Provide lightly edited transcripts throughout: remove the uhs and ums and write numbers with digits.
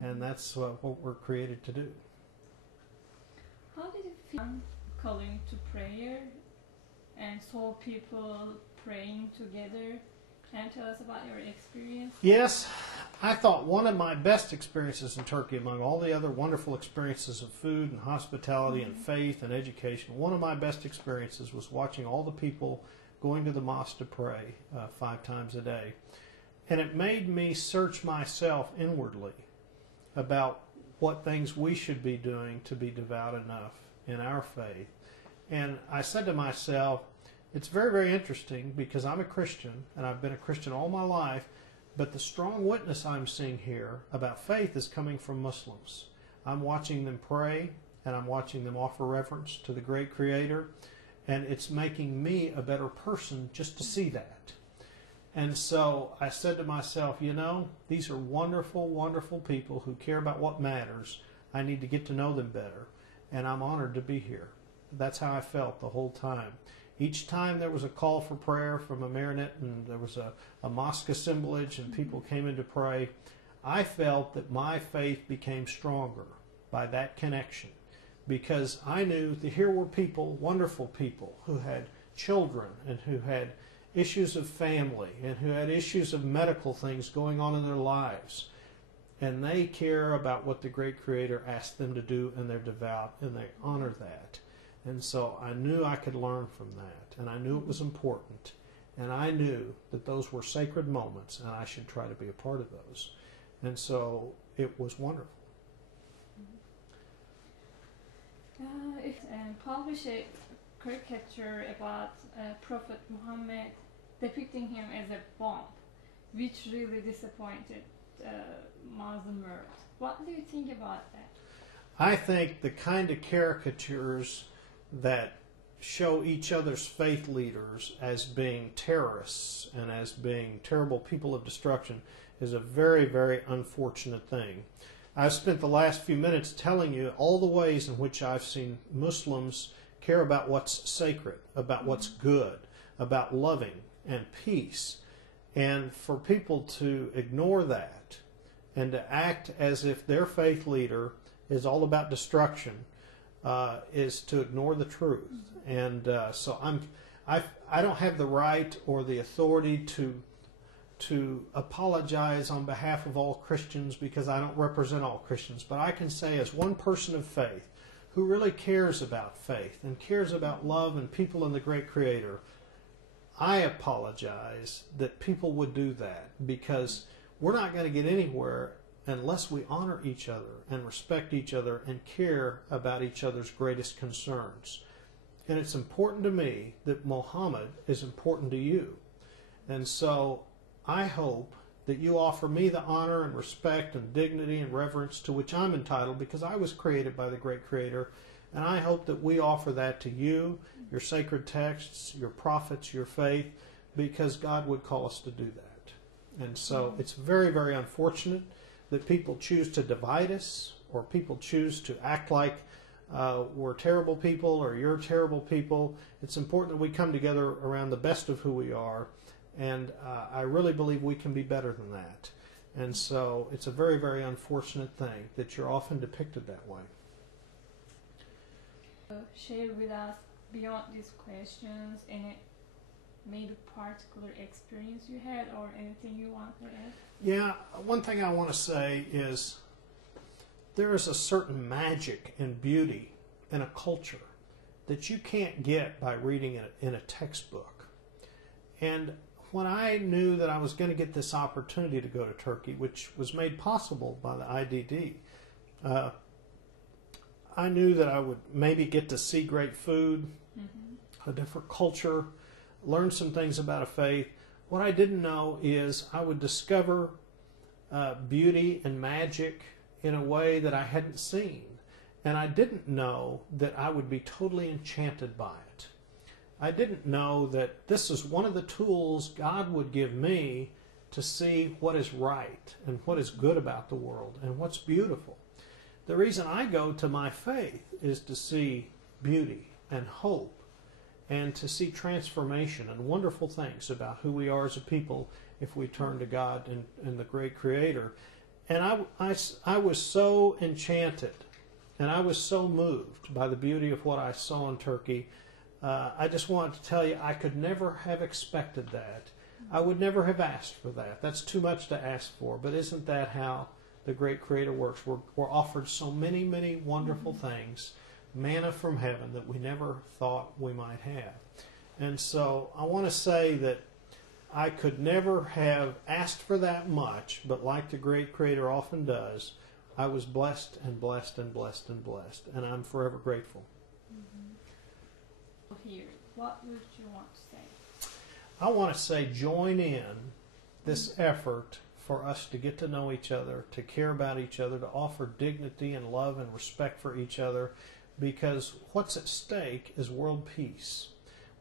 And that's what we're created to do. How did it feel calling to prayer and saw people praying together? Can you tell us about your experience? Yes, I thought one of my best experiences in Turkey, among all the other wonderful experiences of food and hospitality and faith and education, one of my best experiences was watching all the people going to the mosque to pray 5 times a day. And it made me search myself inwardly about what things we should be doing to be devout enough in our faith. And I said to myself, it's very, very interesting because I'm a Christian and I've been a Christian all my life, but the strong witness I'm seeing here about faith is coming from Muslims. I'm watching them pray and I'm watching them offer reverence to the great Creator, and it's making me a better person just to see that. And so I said to myself, you know, these are wonderful, wonderful people who care about what matters. I need to get to know them better, and I'm honored to be here. That's how I felt the whole time. Each time there was a call for prayer from a minaret and there was a mosque assemblage and people came in to pray, I felt that my faith became stronger by that connection, because I knew that here were people, wonderful people, who had children and who had issues of family and who had issues of medical things going on in their lives. And they care about what the great Creator asked them to do, and they're devout and they honor that. And so I knew I could learn from that, and I knew it was important, and I knew that those were sacred moments and I should try to be a part of those. And so it was wonderful. If publish a caricature about Prophet Muhammad depicting him as a bomb, which really disappointed Muslim world. What do you think about that? I think the kind of caricatures that show each other's faith leaders as being terrorists and as being terrible people of destruction is a very, very unfortunate thing. I've spent the last few minutes telling you all the ways in which I've seen Muslims care about what's sacred, about what's good, about loving and peace. And for people to ignore that and to act as if their faith leader is all about destruction is to ignore the truth. And so I don't have the right or the authority to apologize on behalf of all Christians, because I don't represent all Christians. But I can say, as one person of faith who really cares about faith and cares about love and people and the great Creator, I apologize that people would do that, because we're not going to get anywhere unless we honor each other and respect each other and care about each other's greatest concerns. And it's important to me that Muhammad is important to you. And so I hope that you offer me the honor and respect and dignity and reverence to which I'm entitled, because I was created by the great Creator. And I hope that we offer that to you, your sacred texts, your prophets, your faith, because God would call us to do that. And so it's very, very unfortunate that people choose to divide us, or people choose to act like we're terrible people or you're terrible people. It's important that we come together around the best of who we are, and I really believe we can be better than that. And so it's a very, very unfortunate thing that you're often depicted that way. Share with us, beyond these questions, any maybe particular experience you had or anything you want to add? Yeah, one thing I want to say is there is a certain magic and beauty in a culture that you can't get by reading it in a textbook. And when I knew that I was going to get this opportunity to go to Turkey, which was made possible by the IDD, I knew that I would maybe get to see great food, a different culture, learn some things about a faith. What I didn't know is I would discover beauty and magic in a way that I hadn't seen. And I didn't know that I would be totally enchanted by it. I didn't know that this is one of the tools God would give me to see what is right and what is good about the world and what's beautiful. The reason I go to my faith is to see beauty and hope and to see transformation and wonderful things about who we are as a people if we turn to God and the great Creator. I was so enchanted, and I was so moved by the beauty of what I saw in Turkey. I just wanted to tell you, I could never have expected that. I would never have asked for that. That's too much to ask for. But isn't that how the great Creator works? We're offered so many, many wonderful things, manna from heaven that we never thought we might have. And so I want to say that I could never have asked for that much, but like the great Creator often does, I was blessed and blessed and blessed and blessed, and I'm forever grateful. Here, what would you want to say? I want to say join in this effort for us to get to know each other, to care about each other, to offer dignity and love and respect for each other, because what's at stake is world peace.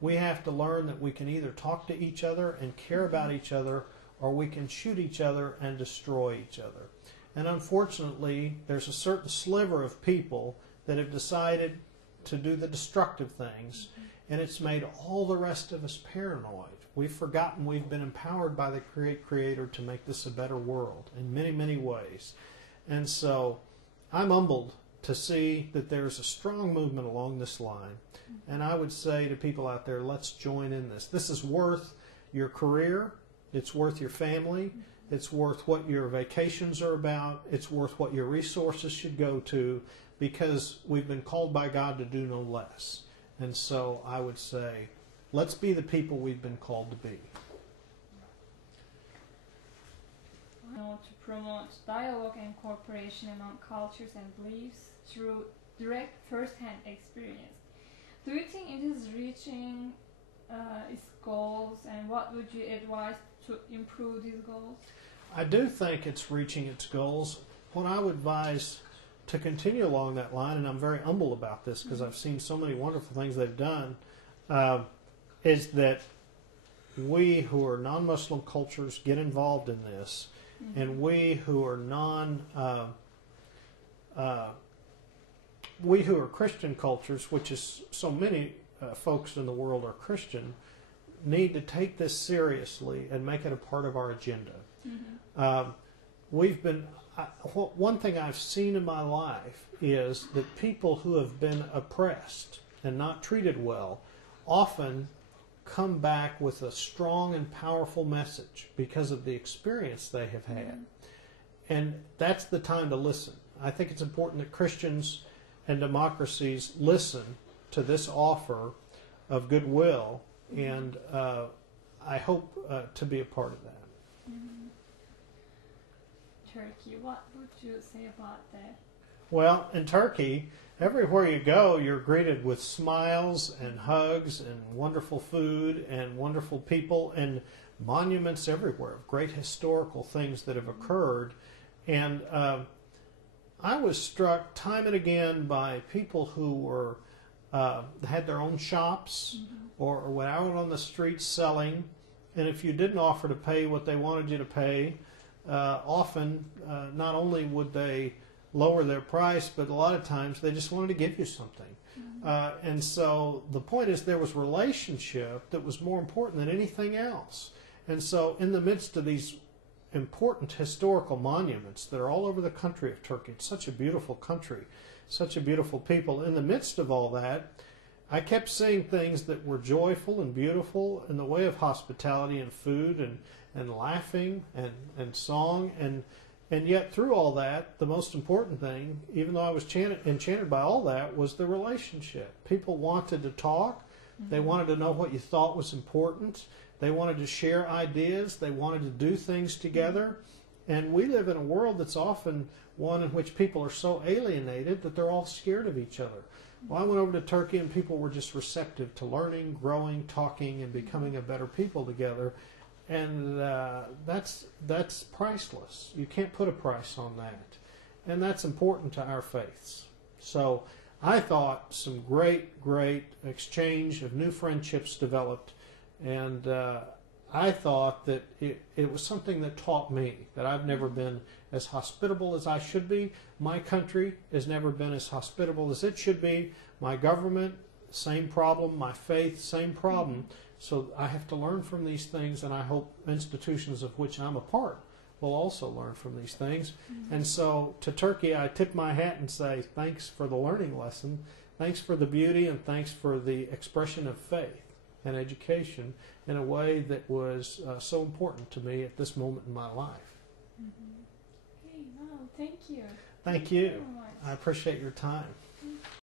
We have to learn that we can either talk to each other and care about each other, or we can shoot each other and destroy each other. And unfortunately, there's a certain sliver of people that have decided to do the destructive things, and it's made all the rest of us paranoid. We've forgotten we've been empowered by the great Creator to make this a better world in many, many ways. And so I'm humbled to see that there's a strong movement along this line. And I would say to people out there, let's join in this. This is worth your career. It's worth your family. It's worth what your vacations are about. It's worth what your resources should go to, because we've been called by God to do no less. And so I would say, let's be the people we've been called to be. To promote dialogue and cooperation among cultures and beliefs through direct first-hand experience. Do you think it is reaching its goals, and what would you advise to improve these goals? I do think it's reaching its goals. What I would advise to continue along that line, and I'm very humble about this because I've seen so many wonderful things they've done, is that we who are non-Muslim cultures get involved in this, and we who are we who are Christian cultures, which is so many folks in the world are Christian, need to take this seriously and make it a part of our agenda. One thing I've seen in my life is that people who have been oppressed and not treated well often come back with a strong and powerful message because of the experience they have had. And that's the time to listen. I think it's important that Christians and democracies listen to this offer of goodwill, and I hope to be a part of that. Turkey, what would you say about that? Well, in Turkey, everywhere you go, you're greeted with smiles and hugs and wonderful food and wonderful people and monuments everywhere of great historical things that have occurred. And I was struck time and again by people who were had their own shops or went out on the streets selling, and if you didn't offer to pay what they wanted you to pay, often not only would they lower their price, but a lot of times they just wanted to give you something. And so the point is, there was relationship that was more important than anything else. And so in the midst of these important historical monuments that are all over the country of Turkey, it's such a beautiful country, such a beautiful people. In the midst of all that, I kept seeing things that were joyful and beautiful in the way of hospitality and food and laughing and song. And yet through all that, the most important thing, even though I was enchanted by all that, was the relationship. People wanted to talk. They wanted to know what you thought was important. They wanted to share ideas. They wanted to do things together. And we live in a world that's often one in which people are so alienated that they're all scared of each other. Well, I went over to Turkey and people were just receptive to learning, growing, talking, and becoming a better people together. And that's priceless. You can't put a price on that. And that's important to our faiths. So I thought some great exchange of new friendships developed. And I thought that it was something that taught me that I've never been as hospitable as I should be. My country has never been as hospitable as it should be. My government, same problem. My faith, same problem. So I have to learn from these things, and I hope institutions of which I'm a part will also learn from these things. And so to Turkey, I tip my hat and say thanks for the learning lesson, thanks for the beauty, and thanks for the expression of faith and education in a way that was so important to me at this moment in my life. Hey, wow, thank you. Thank you. So much. I appreciate your time.